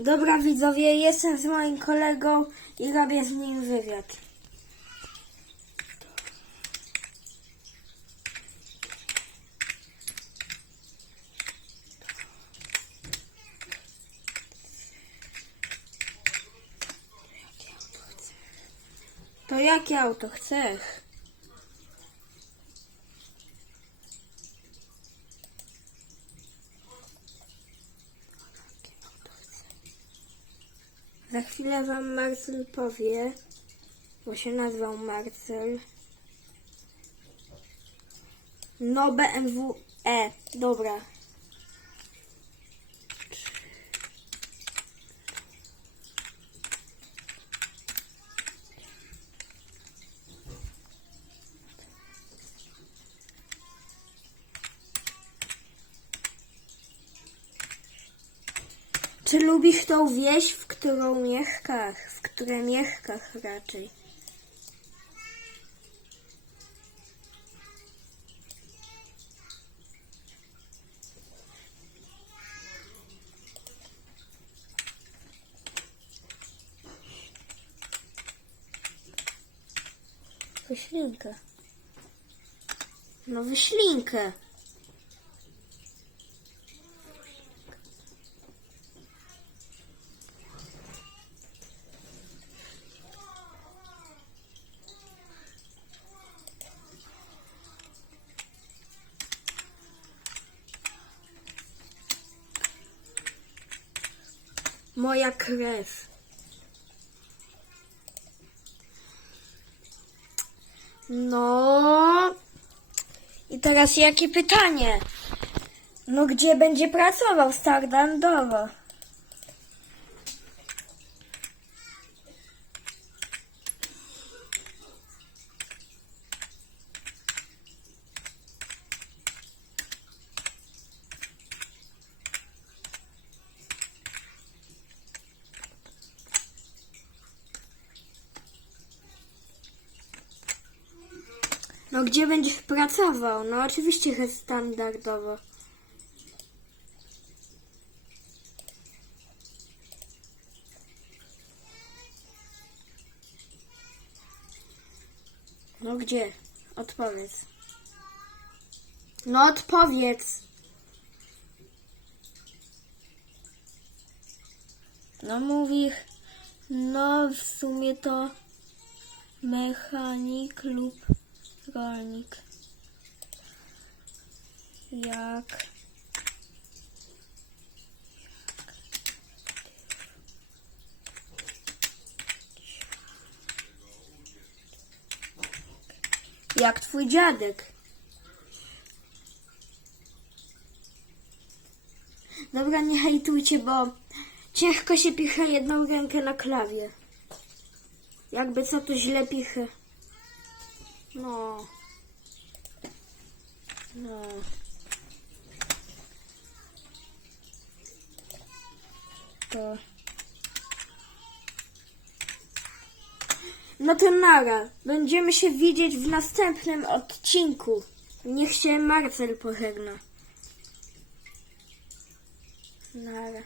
Dobra widzowie, jestem z moim kolegą i robię z nim wywiad. To jakie auto chcesz? Za chwilę wam Marcel powie, bo się nazwał Marcel. No BMW E, dobra. Czy lubisz tą wieś, w którą mieszkasz? W której mieszkasz raczej? Wyślinkę. No wyślinkę. Moja krew. No. I teraz jakie pytanie? No gdzie będzie pracował standardowo? No gdzie będziesz pracował? No oczywiście, standardowo. No gdzie? Odpowiedz. No odpowiedz. No mówisz, no w sumie to mechanik lub rolnik. Jak jak twój dziadek. Dobra, nie hejtujcie, bo ciężko się pisze jedną rękę na klawie. Jakby co to źle pisze. No. No. To. No to nara. Będziemy się widzieć w następnym odcinku. Niech się Marcel pożegna. Nara.